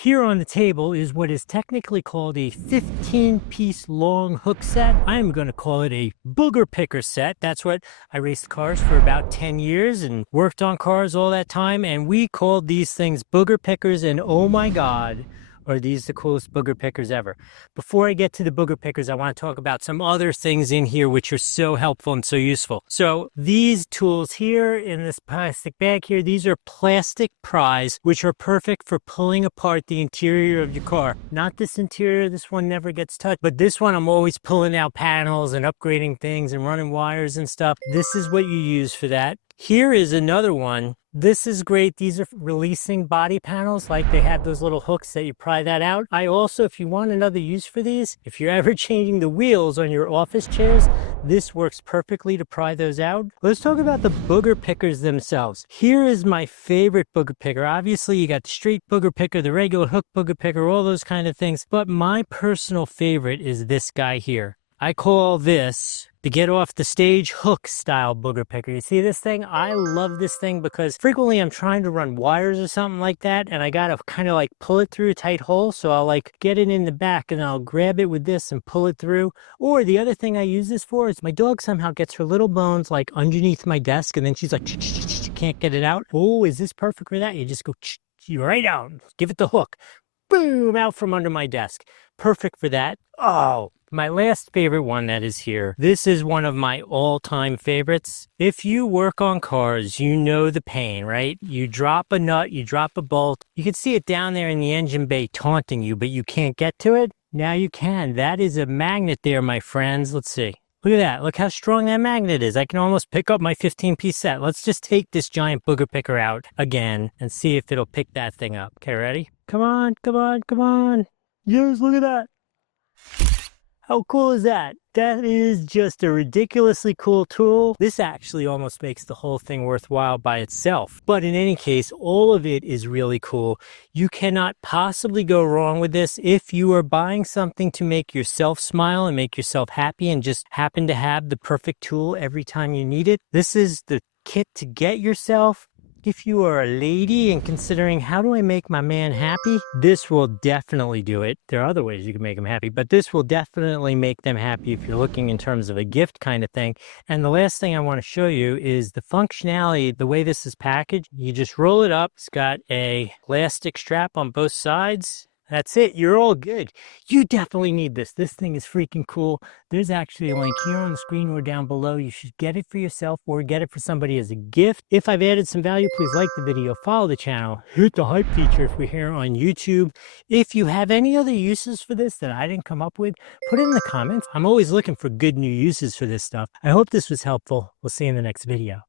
Here on the table is what is technically called a 15-piece long hook set. I am going to call it a booger picker set. That's what I raced cars for about 10 years and worked on cars all that time. And we called these things booger pickers. And oh my God, are these the coolest booger pickers ever. Before I get to the booger pickers, I want to talk about some other things in here which are so helpful and so useful. So these tools here in this plastic bag here, these are plastic pries, which are perfect for pulling apart the interior of your car. Not this interior, this one never gets touched, but this one I'm always pulling out panels and upgrading things and running wires and stuff. This is what you use for that. Here is another one. This is great. These are releasing body panels, like they have those little hooks that you pry that out. I also, if you want another use for these, if you're ever changing the wheels on your office chairs, this works perfectly to pry those out. Let's talk about the booger pickers themselves. Here is my favorite booger picker. Obviously, you got the straight booger picker, the regular hook booger picker, all those kind of things. But my personal favorite is this guy here. I call this the get off the stage hook style booger picker. You see this thing? I love this thing because frequently I'm trying to run wires or something like that, and I gotta kind of like pull it through a tight hole. So I'll like get it in the back and I'll grab it with this and pull it through. Or the other thing I use this for is my dog somehow gets her little bones like underneath my desk, and then she's like, can't get it out. Oh, is this perfect for that? You just go right out, give it the hook, boom, out from under my desk. Perfect for that. Oh, my last favorite one that is here. This is one of my all-time favorites. If you work on cars, you know the pain, right? You drop a nut, you drop a bolt. You can see it down there in the engine bay taunting you, but you can't get to it. Now you can. That is a magnet there, my friends. Let's see. Look at that. Look how strong that magnet is. I can almost pick up my 15-piece set. Let's just take this giant booger picker out again and see if it'll pick that thing up. Okay, ready? Come on, come on, come on. Yes, look at that. How cool is that? That is just a ridiculously cool tool. This actually almost makes the whole thing worthwhile by itself. But in any case, all of it is really cool. You cannot possibly go wrong with this if you are buying something to make yourself smile and make yourself happy and just happen to have the perfect tool every time you need it. This is the kit to get yourself. If you are a lady and considering how do I make my man happy, this will definitely do it. There are other ways you can make them happy, but this will definitely make them happy if you're looking in terms of a gift kind of thing. And the last thing I want to show you is the functionality, the way this is packaged. You just roll it up. It's got a elastic strap on both sides. That's it. You're all good. You definitely need this. This thing is freaking cool. There's actually a link here on the screen or down below. You should get it for yourself or get it for somebody as a gift. If I've added some value, please like the video, follow the channel, hit the hype feature if we're here on YouTube. If you have any other uses for this that I didn't come up with, put it in the comments. I'm always looking for good new uses for this stuff. I hope this was helpful. We'll see you in the next video.